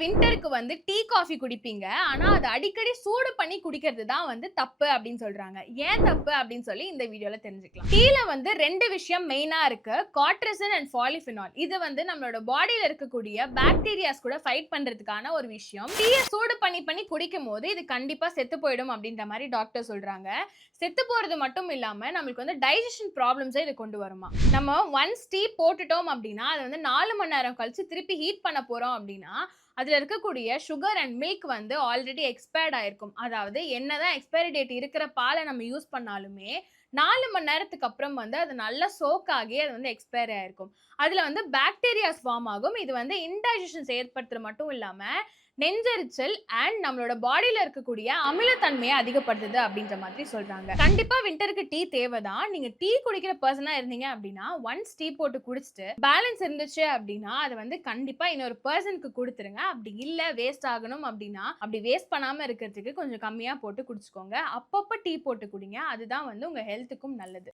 வின்டருக்கு வந்து tea, coffee குடிப்பீங்க. ஆனா, அத அடிக்கடி சூடு பண்ணி குடிக்கிறது தான் வந்து தப்பு அப்படின்னு சொல்றாங்க. ஏன் தப்பு அப்படின்னு சொல்லி இந்த வீடியோல தெரிஞ்சுக்கலாம். டீல வந்து 2 விஷயம் மெயினா இருக்கு. காட்ரிசின் அண்ட் பாலிஃபினால். இது வந்து நம்மளோட பாடியில இருக்கக்கூடிய பாக்டீரியாஸ் கூட ஃபைட் பண்றதுக்கான ஒரு விஷயம். டீய சூடு பண்ணி குடிக்கும்போது இது கண்டிப்பா செத்து போயிடும் அப்படின்ற மாரி டாக்டர் சொல்றாங்க. செத்து போறது மட்டும் இல்லாம நம்மளுக்கு வந்து டைஜெஷன் ப்ராப்ளம்ஸே இது கொண்டு வருமா. நம்ம ஒன்ஸ் டீ போட்டுட்டோம் அப்படின்னா, அத வந்து 4 மணி நேரம் கழிச்சு திருப்பி ஹீட் பண்ண போறோம் அப்படின்னா, அதுல இருக்கக்கூடிய சுகர் அண்ட் மில்க் வந்து ஆல்ரெடி எக்ஸ்பயர்ட் ஆயிருக்கும். அதாவது என்னதான் எக்ஸ்பைரி டேட் இருக்கிற பால நம்ம யூஸ் பண்ணாலுமே, 4 மணி நேரத்துக்கு அப்புறம் வந்து அது நல்லா சோக் ஆகி அது வந்து எக்ஸ்பயரி ஆயிருக்கும். அதுல வந்து பாக்டீரியாஸ் ஃபார்ம் ஆகும். இது வந்து இன்டைஜஷன்ஸ் ஏற்படுத்துறது மட்டும் இல்லாம, நெஞ்செரிச்சல் அண்ட் நம்மளோட பாடியில இருக்கக்கூடிய அமிலத்தன்மைய அதிகப்படுத்துது அப்படின்ற மாதிரி சொல்றாங்க. கண்டிப்பா வின்டருக்கு டீ தேவைதான். நீங்க டீ குடிக்கிற பெர்சனா இருந்தீங்க அப்படின்னா, ஒன்ஸ் டீ போட்டு குடிச்சுட்டு, பேலன்ஸ் இருந்துச்சு அப்படின்னா, அத வந்து கண்டிப்பா இன்னொரு பெர்சனுக்கு குடுத்துருங்க. அப்படி இல்ல வேஸ்ட் ஆகணும் அப்படின்னா, அப்படி வேஸ்ட் பண்ணாம இருக்கிறதுக்கு கொஞ்சம் கம்மியா போட்டு குடிச்சுக்கோங்க. அப்பப்ப டீ போட்டு குடிங்க. அதுதான் வந்து உங்க ஹெல்த்துக்கும் நல்லது.